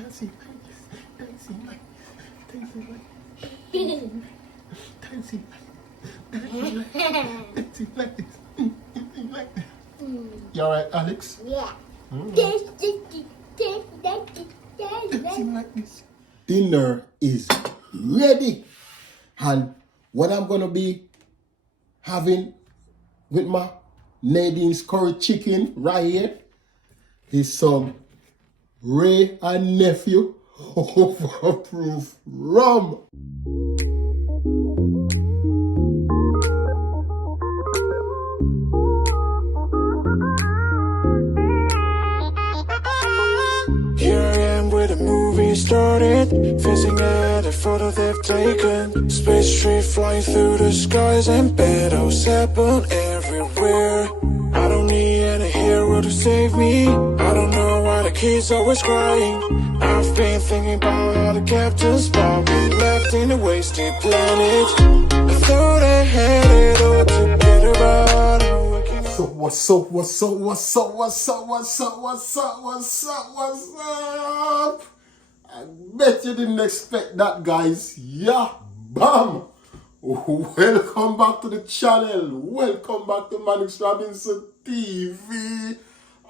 dancing like this, dancing like this, dancing like this, dancing like this, dancing like this. You alright, Alex? Yeah. Dancing like this. Dinner is ready, and what I'm gonna be having with my Nadine's curry chicken right here is some Ray and nephew overproof rum. Here I am where the movie started, facing at a photo they've taken. Space tree flying through the skies and battles happen everywhere. I don't need any hero to save me. I don't know why the kids always crying. I've been thinking about all the captains, but we left in a wasted planet. I thought I had it all together, but I'm working. So what's up? I bet you didn't expect that, guys. Yeah, bam! Welcome back to the channel. Welcome back to Manix Robinson TV.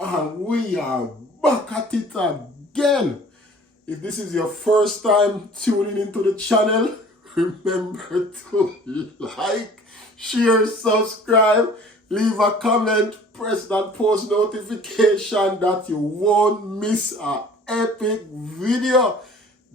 And we are back at it again. If this is your first time tuning into the channel, remember to like, share, subscribe, leave a comment, press that post notification that you won't miss an epic video.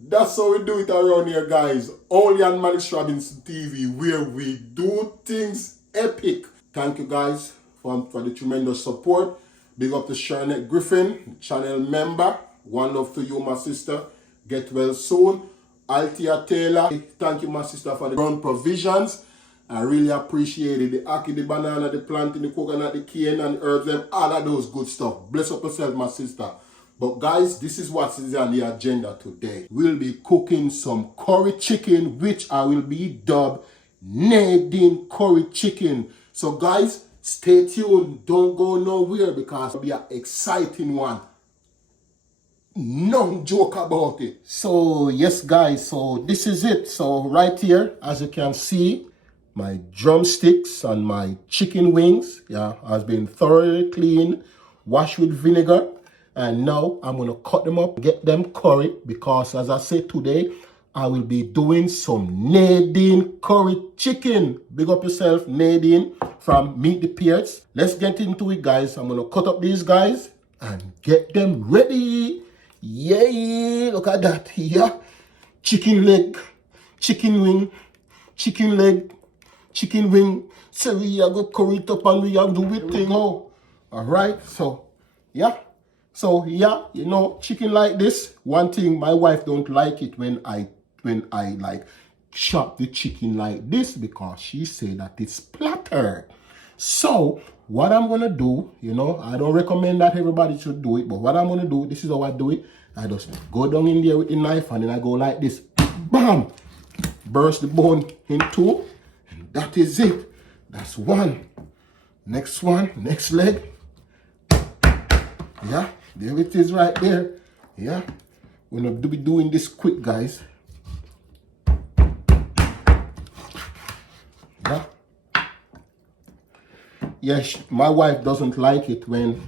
That's how we do it around here, guys. Only on Manix Robinson TV, where we do things epic. Thank you guys for the tremendous support. Big up to Charlotte Griffin, channel member. One love to you, my sister. Get well soon. Althea Taylor, thank you, my sister, for the ground provisions. I really appreciate it. The ackee, the banana, the plantain, the coconut, the cane, and herbs, and all of those good stuff. Bless up yourself, my sister. But guys, this is what is on the agenda today. We'll be cooking some curry chicken, which I will be dubbed Nadine Curry Chicken. So guys, stay tuned. Don't go nowhere because it'll be an exciting one. No joke about it. So yes, guys, so this is it. So right here, as you can see, my drumsticks and my chicken wings, has been thoroughly cleaned, washed with vinegar. And now I'm going to cut them up, get them curry, because as I said today, I will be doing some Nadine curry chicken. Big up yourself, Nadine from Meet the Pearts. Let's get into it, guys. I'm going to cut up these guys and get them ready. Yay, look at that. Yeah, chicken leg, chicken wing, chicken leg, chicken wing. So we are going to curry it up and we are do it thing. Oh, all right. So, yeah. So yeah, you know, chicken like this. One thing, my wife don't like it when I like chop the chicken like this, because she say that it's splatter. So what I'm gonna do, you know, I don't recommend that everybody should do it, but what I'm gonna do, this is how I do it. I just go down in there with the knife and then I go like this, bam, burst the bone in two, and that is it. That's one. Next one, next leg. Yeah, there it is right there. Yeah, we're gonna be doing this quick, guys. Yeah. Yes, my wife doesn't like it when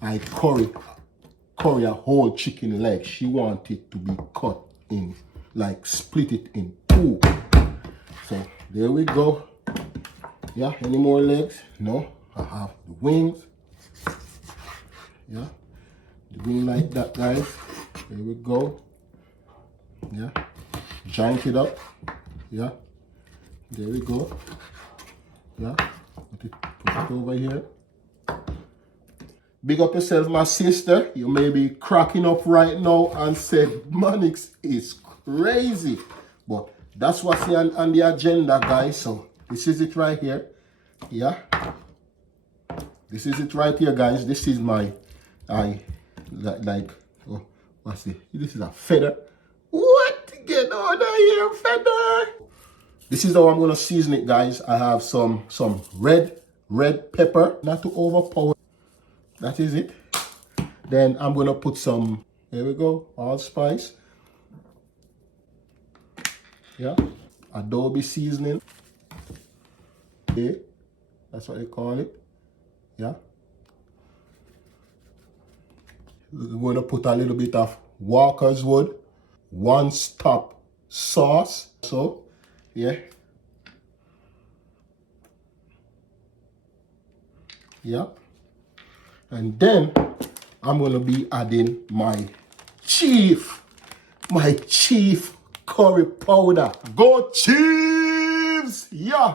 I curry a whole chicken leg. She wants it to be cut in, like split it in two. So there we go. Yeah, any more legs? No, I have the wings. Yeah, doing like that, guys. There we go. Yeah, joint it up. Yeah, there we go. Yeah, put it over here. Big up yourself, my sister. You may be cracking up right now and say Manix is crazy, but that's what's on the agenda, guys. So this is it right here. Yeah, this is it right here, guys. This is my oh, what's it? This is a feather. What? Get out of here, feather. This is how I'm gonna season it, guys. I have some red pepper, not to overpower. That is it. Then I'm gonna put some Here we go. Allspice. Yeah. Adobe seasoning. Okay. That's what they call it. Yeah. We're going to put a little bit of Walker's Wood. One stop sauce. So, yeah. Yeah. And then I'm going to be adding my chief curry powder. Go Chiefs! Yeah.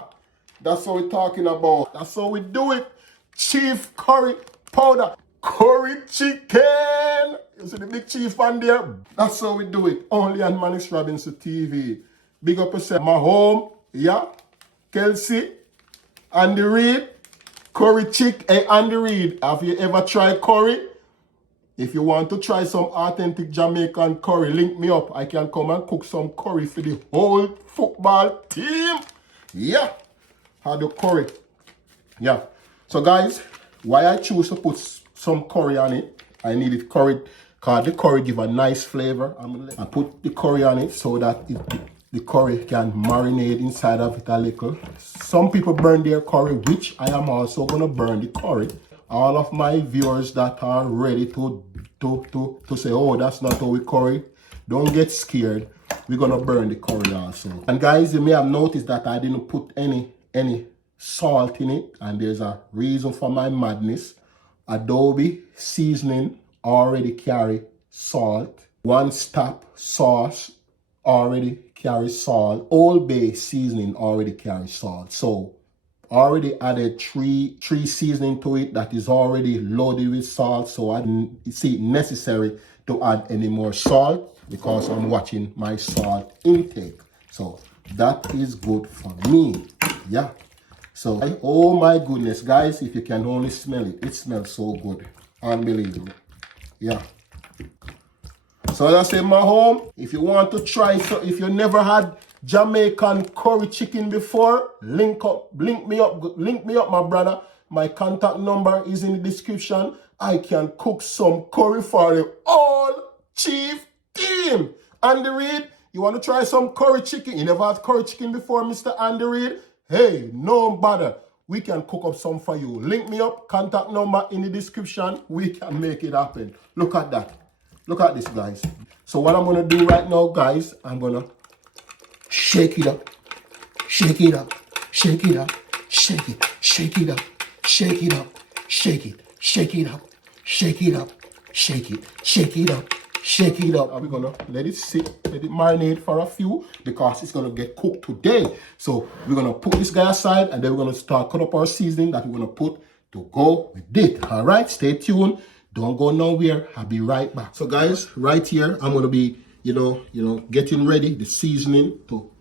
That's what we're talking about. That's how we do it. Chief curry powder. Curry chicken. You see the big chief on there? That's how we do it. Only on Manix Robinson TV. Big up yourself. My home. Yeah. Kelsey. Andy Reid. Curry chick. Hey, Andy Reid. Have you ever tried curry? If you want to try some authentic Jamaican curry, link me up. I can come and cook some curry for the whole football team. Yeah. How do curry? Yeah. So guys, why I choose to put some curry on it, I needed curry because the curry give a nice flavor. I put the curry on it so that the curry can marinate inside of it a little. Some people burn their curry, which I am also going to burn the curry. All of my viewers that are ready to say, oh, that's not how we curry, don't get scared. We're going to burn the curry also. And guys, you may have noticed that I didn't put any salt in it, and there's a reason for my madness. Adobe seasoning already carry salt. One stop sauce already carries salt. Old Bay seasoning already carries salt. So already added three seasoning to it that is already loaded with salt. So I didn't see it necessary to add any more salt because I'm watching my salt intake. So that is good for me. Yeah. So, oh my goodness, guys, if you can only smell it, it smells so good. Unbelievable. Yeah. So as I say, my home, if you want to try, so if you never had Jamaican curry chicken before, link me up, my brother. My contact number is in the description. I can cook some curry for the all chief team. Andy Reid, you want to try some curry chicken? You never had curry chicken before, Mr. Andy Reid? Hey, no bother. We can cook up some for you. Link me up, contact number in the description. We can make it happen. Look at that. Look at this, guys. So what I'm going to do right now, guys, I'm going to shake it up. Shake it up. Shake it up. Shake it. Shake it up. Shake it up. Shake it. Shake it up. Shake it up. Shake it. Shake it up. Shake it up. And we're going to let it sit, let it marinate for a few because it's going to get cooked today. So we're going to put this guy aside and then we're going to start cut up our seasoning that we're going to put to go with it. All right, stay tuned. Don't go nowhere. I'll be right back. So guys, right here, I'm going to be, getting ready the seasoning to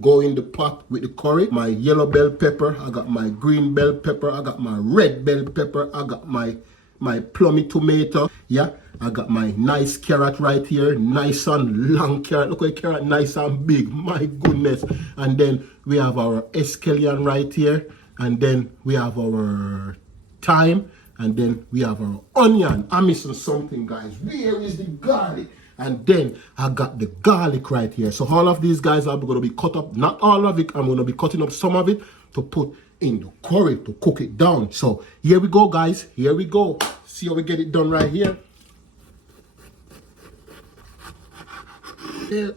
go in the pot with the curry. My yellow bell pepper, I got my green bell pepper, I got my red bell pepper, I got my plummy tomato. Yeah, I got my nice carrot right here, nice and long carrot. Look at the carrot, nice and big. My goodness. And then we have our escallion right here, and then we have our thyme, and then we have our onion. I'm missing something, guys. Where is the garlic? And then I got the garlic right here. So all of these guys are going to be cut up. Not all of it. I'm going to be cutting up some of it to put in the curry to cook it down. So here we go, guys. Here we go. See how we get it done right here. Yeah.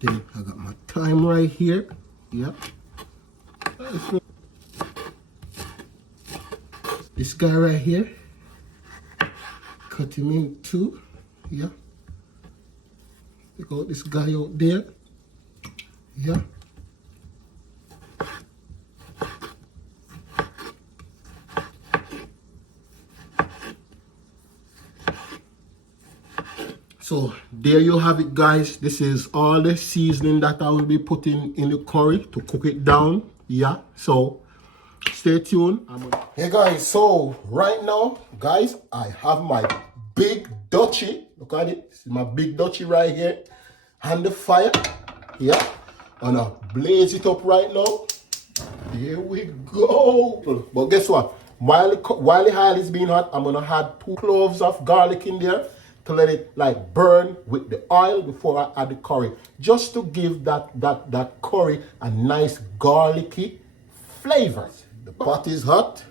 Then I got my thyme right here. Yep. This guy right here. Cut him in two. Yeah. Take out this guy out there. Yeah. So there you have it, guys. This is all the seasoning that I will be putting in the curry to cook it down. Yeah. So stay tuned. Hey guys, so right now, guys, I have my big Dutchie. Look at it. This is my big Dutchie right here. On the fire. Yeah. I'm gonna blaze it up right now. Here we go. But guess what? While the oil is being hot, I'm gonna add 2 cloves of garlic in there to let it like burn with the oil before I add the curry. Just to give that curry a nice garlicky flavor. The pot is hot.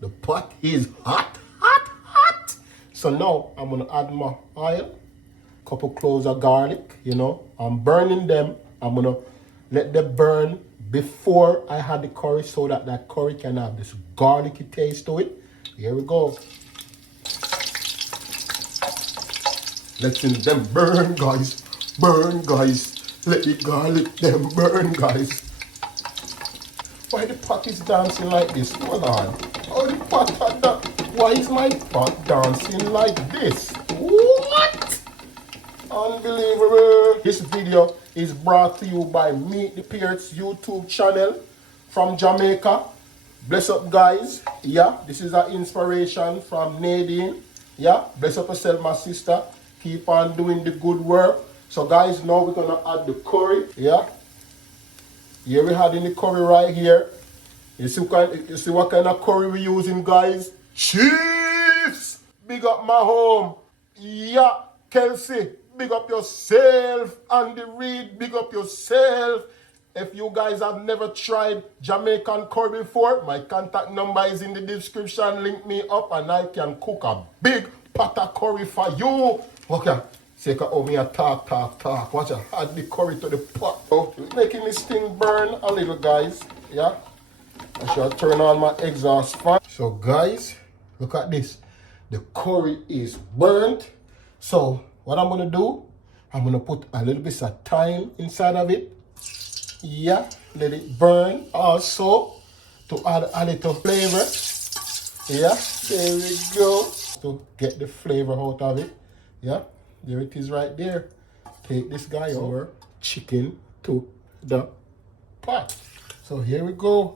The pot is hot, hot, hot. So now I'm gonna add my oil, couple cloves of garlic, you know. I'm burning them. I'm gonna let them burn before I add the curry so that that curry can have this garlicky taste to it. Here we go. Let's them burn, guys. Burn, guys. Let the garlic them burn, guys. Why the pot is dancing like this? Hold on. Oh, the pot had that. Why is my pot dancing like this? What? Unbelievable. This video is brought to you by Meet the Pearts YouTube channel from Jamaica. Bless up, guys. Yeah, this is an inspiration from Nadine. Yeah, bless up yourself, my sister. Keep on doing the good work. So, guys, now we're going to add the curry. Yeah. Here we had in the curry right here. You see what kind of curry we're using, guys? Chiefs! Big up my home. Yeah, Kelsey. Big up yourself. Andy Reid, big up yourself. If you guys have never tried Jamaican curry before, my contact number is in the description. Link me up and I can cook a big pot of curry for you. Okay. Say, oh, me a talk. Watch out, add the curry to the pot. So, making this thing burn a little, guys. Yeah. I should turn on my exhaust fan. So, guys, look at this. The curry is burnt. So, what I'm going to do, I'm going to put a little bit of thyme inside of it. Yeah. Let it burn also to add a little flavor. Yeah. There we go. To get the flavor out of it. Yeah. There it is right there. Take this guy over, chicken to the pot. So here we go.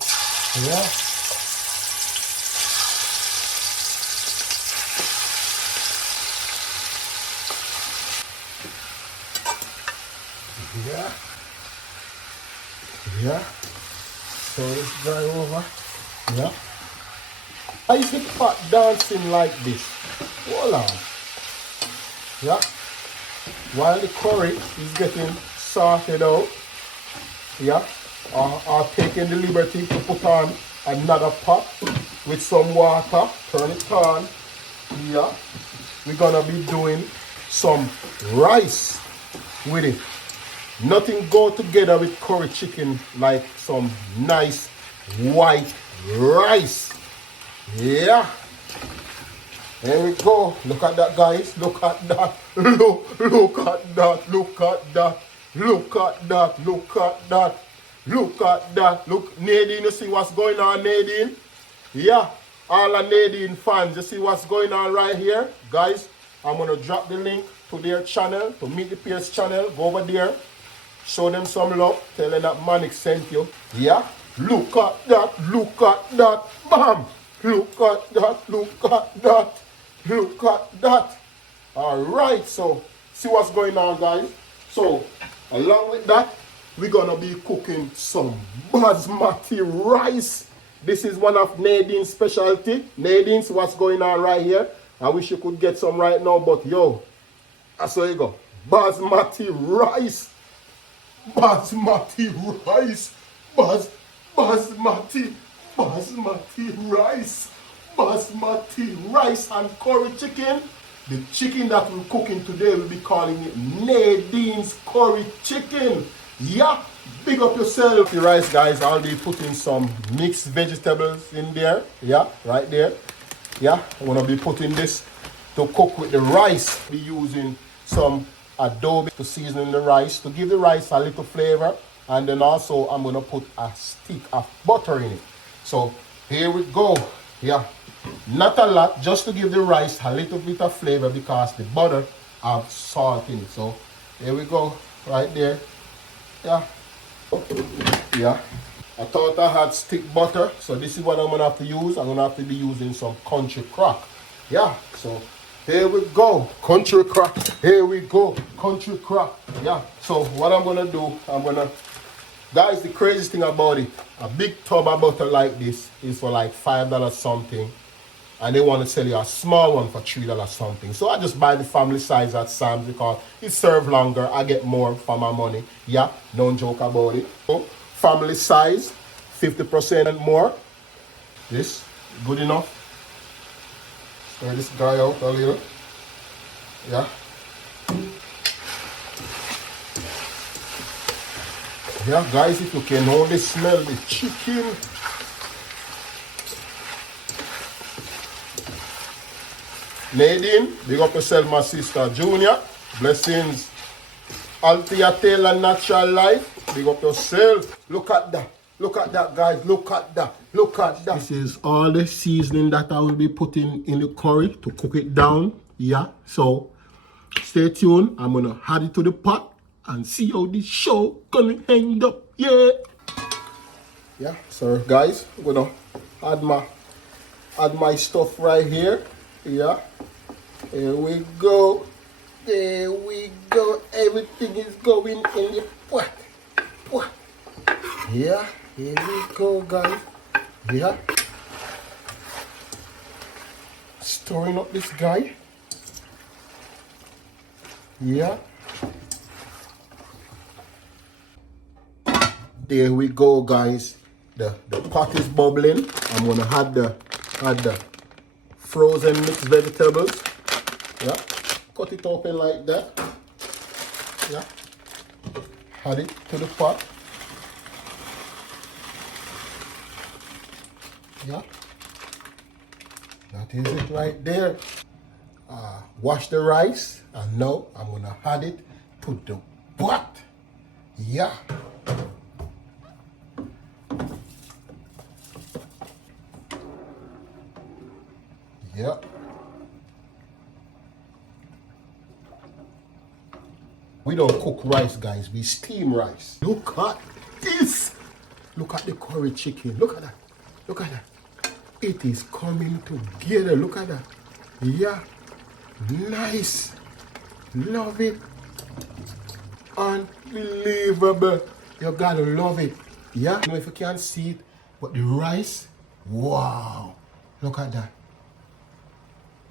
Yeah. Yeah. Yeah. So this guy over. Yeah. Why is the pot dancing like this? Hold on. Yeah. While the curry is getting sorted out, yeah, I'll taking the liberty to put on another pot with some water, turn it on. Yeah, we're gonna be doing some rice with it. Nothing go together with curry chicken like some nice white rice. Yeah. There we go. Look at that, guys. Look at that. Look at that. Look at that. Look at that. Look at that. Look at that. Look, Nadine, you see what's going on, Nadine? Yeah. All the Nadine fans, you see what's going on right here? Guys, I'm going to drop the link to their channel, to Meet the Pearts channel. Go over there. Show them some love. Tell them that Manic sent you. Yeah. Look at that. Look at that. Bam. Look at that. Look at that. Look at that. Alright, so see what's going on, guys. So along with that, we're gonna be cooking some basmati rice. This is one of Nadine's specialty. Nadine's what's going on right here. I wish you could get some right now, but yo, that's where you go. Basmati rice. Basmati rice. Basmati rice. Basmati rice and curry chicken. The chicken that we're cooking today, we'll be calling it Nadine's curry chicken. Yeah, big up yourself. The rice, guys, I'll be putting some mixed vegetables in there. Yeah, right there. Yeah, I'm gonna be putting this to cook with the rice. Be using some adobe to season the rice, to give the rice a little flavor. And then also I'm gonna put a stick of butter in it. So here we go. Yeah, not a lot, just to give the rice a little bit of flavor because the butter have salt in it. So here we go, right there. Yeah. Yeah. I thought I had stick butter, so this is what I'm gonna have to use. I'm gonna have to be using some country crock. Yeah, so here we go. Country crock. Here we go. Country crock. Yeah. So what I'm gonna do, I'm gonna Guys, the craziest thing about it, a big tub of butter like this is for like $5 something. And they want to sell you a small one for $3 something. So I just buy the family size at Sam's because it serves longer. I get more for my money. Yeah, don't joke about it. So, family size, 50% and more. This, good enough. Stir this guy out a little. Yeah. Yeah, guys, if you can only smell the chicken. Nadine, big up yourself, my sister. Junior, blessings. Althea Taylor, natural life, big up yourself. Look at that. Look at that, guys. Look at that. Look at that. This is all the seasoning that I will be putting in the curry to cook it down. Yeah, so stay tuned. I'm going to add it to the pot and see how this show gonna end up. Yeah. Yeah, so guys, I'm going to add my stuff right here. Yeah. Here we go. There we go. Everything is going in the pot. Pot. Yeah. Here we go, guys. Yeah. Stirring up this guy. Yeah. There we go, guys. The pot is bubbling. I'm gonna add the frozen mixed vegetables. Yeah. Cut it open like that. Yeah. Add it to the pot. Yeah. That is it right there. Wash the rice, and now I'm gonna add it to the pot. Yeah. Yeah. We don't cook rice, guys. We steam rice. Look at this. Look at the curry chicken. Look at that. Look at that. It is coming together. Look at that. Yeah. Nice. Love it. Unbelievable. You gotta love it. Yeah. I don't know if you can see it, but the rice. Wow. Look at that.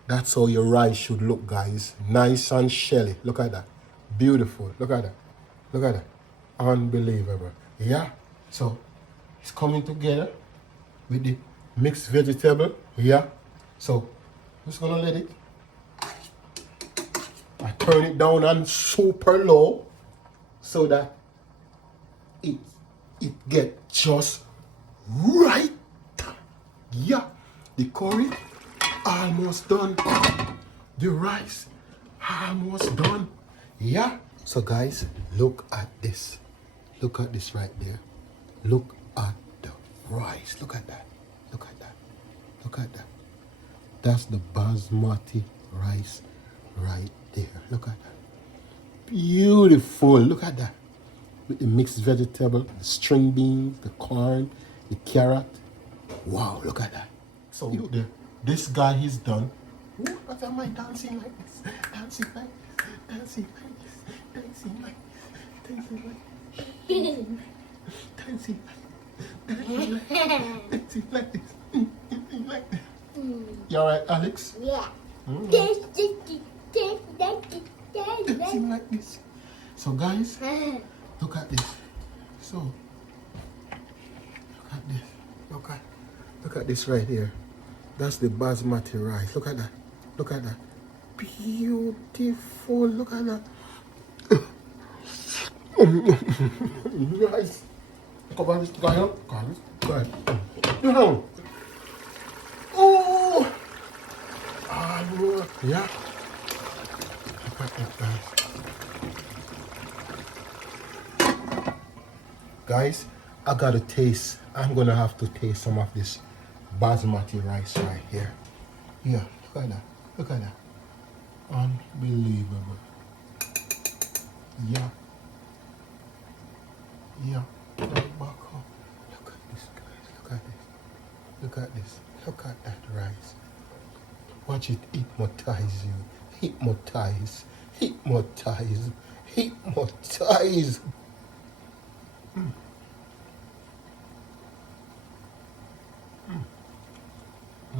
That's how your rice should look, guys. Nice and shelly. Look at that. Beautiful. Look at that. Look at that. Unbelievable. Yeah. So it's coming together with the mixed vegetable. Yeah. So I'm just gonna let it. I turn it down on super low so that it get just right. Yeah. The curry almost done. The rice almost done. Yeah. So guys, look at this. Look at this right there. Look at the rice. Look at that. Look at that. Look at that. That's the basmati rice right there. Look at that. Beautiful. Look at that. With the mixed vegetable, the string beans, the corn, the carrot. Wow, look at that. So look there. This guy is done. What am I dancing like this? Dancing like this. Dancing like this. Dancing like this. Dancing like this. Dancing like this. Dancing like this. Dancing like this. You alright, Alex? Yeah. Dancing like this. So guys, look at this. So look at this. Look at this right here. That's the basmati rice. Look at that. Look at that. Beautiful. Look at that. Rice. Cover this guy up. Go ahead. Oh. Yeah. Look at that, guys. Guys, I gotta taste. I'm gonna have to taste some of this basmati rice right here. Yeah, look at that. Look at that. Unbelievable. Yeah. Yeah. Right back up. Look at this, guys. Look at this. Look at this. Look at that rice. Watch it hypnotize you. Hypnotize. Hypnotize. Hypnotize.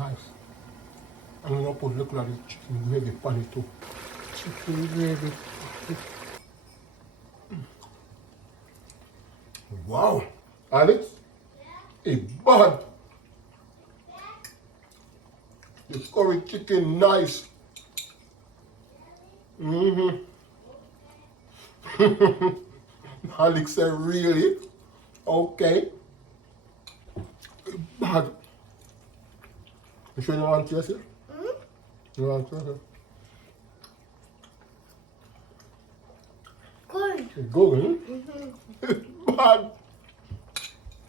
Nice. I'm gonna put look like the chicken gravy on it too. Chicken gravy. Wow. Alex? It's bad. The curry chicken nice. Alex said, really? Okay. Bad. You sure you want to taste it? You want to taste it? Good. It's good, eh? It's bad.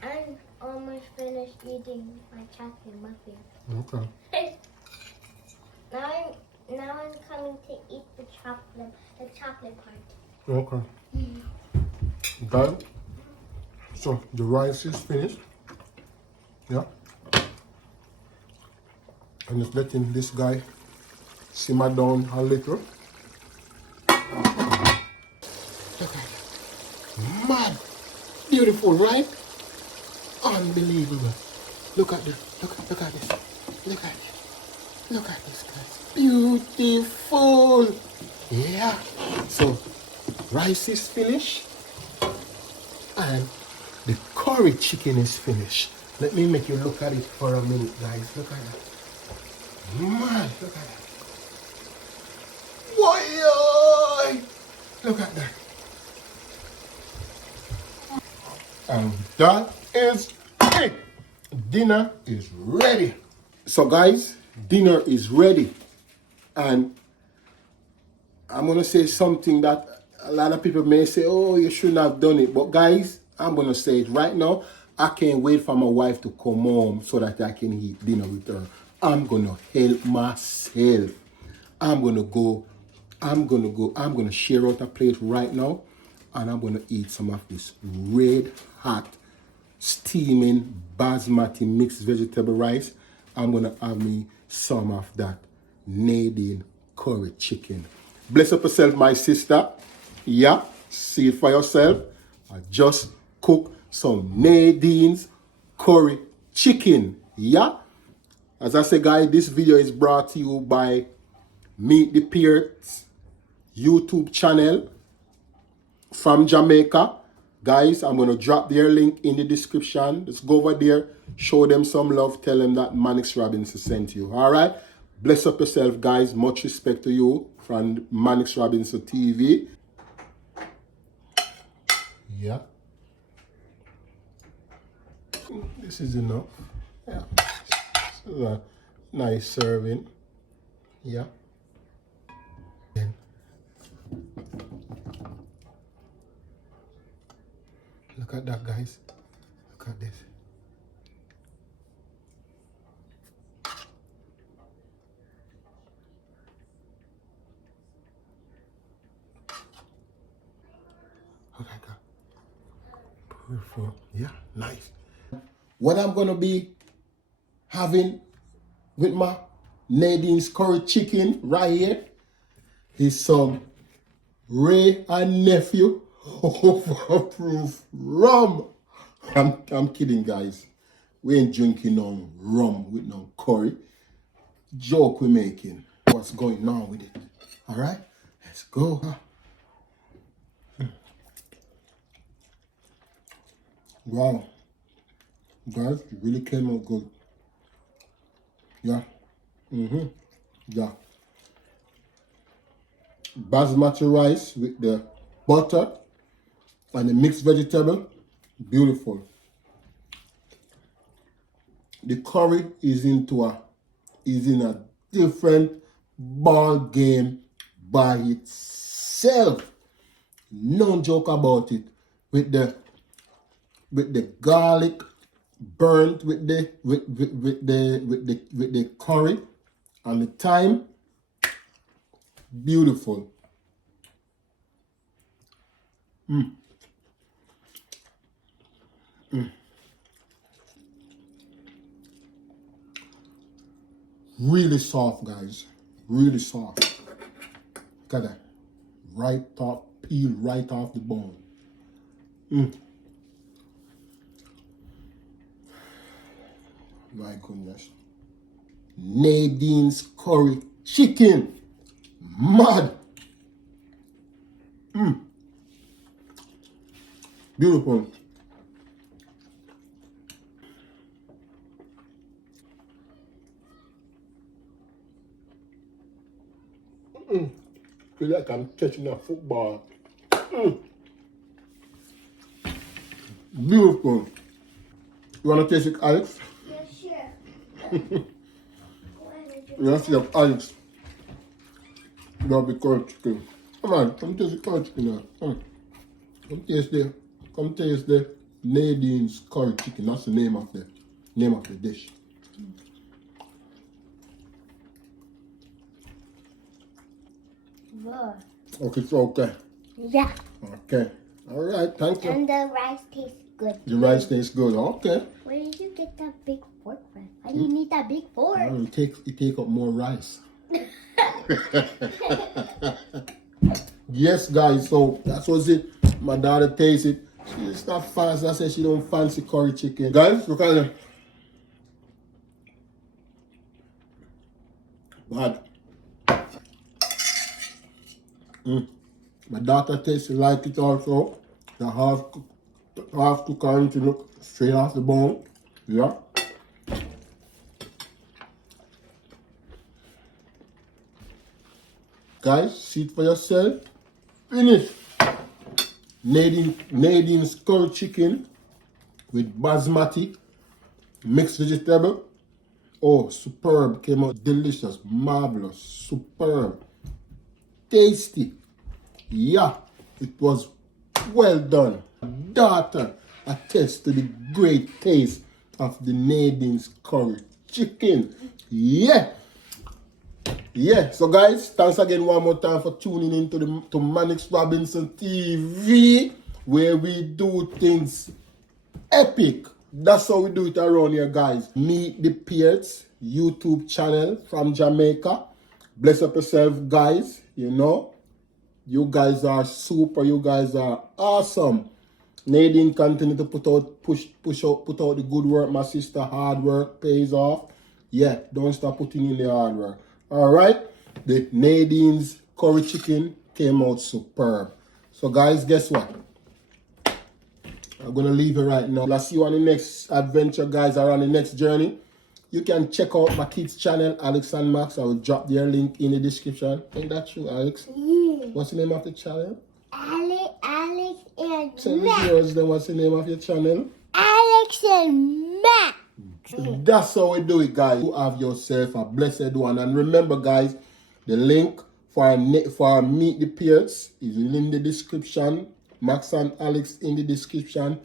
I'm almost finished eating my chocolate muffin. Okay. Now I'm coming to eat the chocolate part. Okay. Done. So the rice is finished. Yeah. I'm just letting this guy simmer down a little. Look at it. Mad. Beautiful, right? Unbelievable. Look at this. Look at this. Look at it. Look at this, guys. Beautiful. Yeah. So rice is finished. And the curry chicken is finished. Let me make you look at it for a minute, guys. Look at that. Man, look at that. Why? Look at that. And that is it. Dinner is ready. So guys, dinner is ready. And I'm going to say something that a lot of people may say, oh, you shouldn't have done it. But guys, I'm going to say it right now. I can't wait for my wife to come home so that I can eat dinner with her. I'm going to help myself. I'm going to share out a plate right now. And I'm going to eat some of this red hot steaming basmati mixed vegetable rice. I'm going to have me some of that Nadine curry chicken. Bless up yourself, my sister. Yeah, see it for yourself. I just cooked some Nadine's curry chicken. Yeah. As I say, guys, this video is brought to you by Meet the Pearts YouTube channel from Jamaica. Guys, I'm going to drop their link in the description. Just go over there, show them some love, tell them that Mannix Robinson sent you. All right? Bless up yourself, guys. Much respect to you from Mannix Robinson TV. Yeah. This is enough. Yeah. This is a nice serving. Yeah. Then look at that, guys. Look at this. Look at that. Beautiful. Yeah, nice. What I'm going to be having with my Nadine's curry chicken right here is some Ray and Nephew overproof rum. I'm kidding, guys. We ain't drinking no rum with no curry. Joke we're making. What's going on with it? All right, let's go. Wow, guys, it really came out good. Yeah. Yeah. Basmati rice with the butter and the mixed vegetable. Beautiful. The curry is in a different ball game by itself. No joke about it. With the garlic burnt with the curry and the thyme. Beautiful. Really soft, guys. Really soft. Look at that. Right off, peel right off the bone. My goodness. Nadine's curry chicken. Mad. Beautiful. Feel like I'm catching a football. Beautiful. You wanna taste it, Alex? Yeah, sure. You wanna see if Alex love the curry chicken? Come on, come taste the curry chicken now. Come taste the, come taste the Nadine's curry chicken. That's the name of the dish. Whoa. Okay, it's okay. Yeah. Okay. All right, thank you. And the rice tastes good. The rice tastes good. Okay. Where did you get that big fork from? Why do you need that big fork? It take up more rice. Yes, guys. So that was it. My daughter tasted it. She's not fast. I said she don't fancy curry chicken. Guys, look at it. Bad. My daughter tasted like it also. The half to curry to look straight off the bone. Yeah. Guys, see it for yourself. Finish. Nadine's curry chicken with basmati, mixed vegetable. Oh, superb. Came out delicious, marvelous, superb, tasty. Yeah, it was well done. Daughter, attest to the great taste of the Nadine's curry chicken. Yeah. Yeah, so guys, thanks again one more time for tuning in to Mannix Robinson TV, where we do things epic. That's how we do it around here, guys. Meet the Pearts YouTube channel from Jamaica. Bless up yourself, guys. You know, you guys are super. You guys are awesome. Nadine continue to put out the good work. My sister, hard work pays off. Yeah, don't stop putting in the hard work. All right, the Nadine's curry chicken came out superb. So guys, guess what? I'm gonna leave it right now. I'll see you on the next adventure, guys, or on the next journey. You can check out my kids' channel, Alex and Max. I will drop their link in the description. Ain't that true, Alex? Yeah. What's the name of the channel? Alex and Tell me Max. yours, then what's the name of your channel? Alex and Max. That's how we do it, guys. You have yourself a blessed one. And remember, guys, the link for Meet the Pearts is in the description. Max and Alex in the description.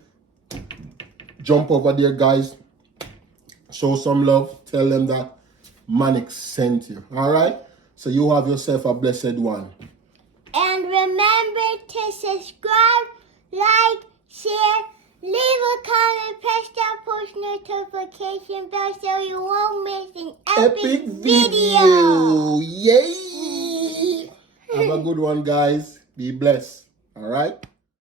Jump over there, guys. Show some love. Tell them that Mannix sent you. All right? So you have yourself a blessed one. And remember to subscribe, like, share, leave a comment, press that post notification bell so you won't miss an epic video. Yay! Have a good one, guys. Be blessed. All right?